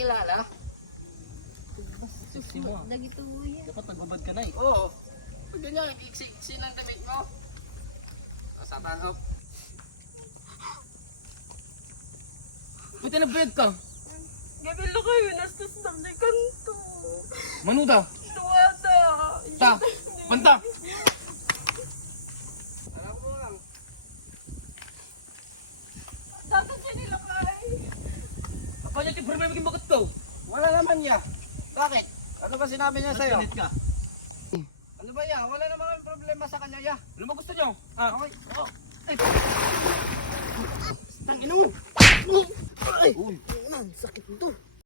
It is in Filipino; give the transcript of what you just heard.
kilala? Sexy mo ah. Nagito yan. Dapat nagbabad ka na eh. Oo. Pag ganyan, iksi ng damit mo. Sasaban up. Buti nagbayad ka. Gabi lang kayo, nastas na may kanto. Manuda. Tuwada. Ta. Panta. Alam mo lang. Dapat siya nila kay. Apa niya ti problema maging bakit to? Wala naman niya. Bakit? Ano ba sinabi niya sa'yo? Nagpilit ka. Ano ba yan? Wala naman problema sa kanya ya. Ano ba gusto niyo? Ah. Okay. Oo. Ay! Tangina mo! Ay! Sakit nito.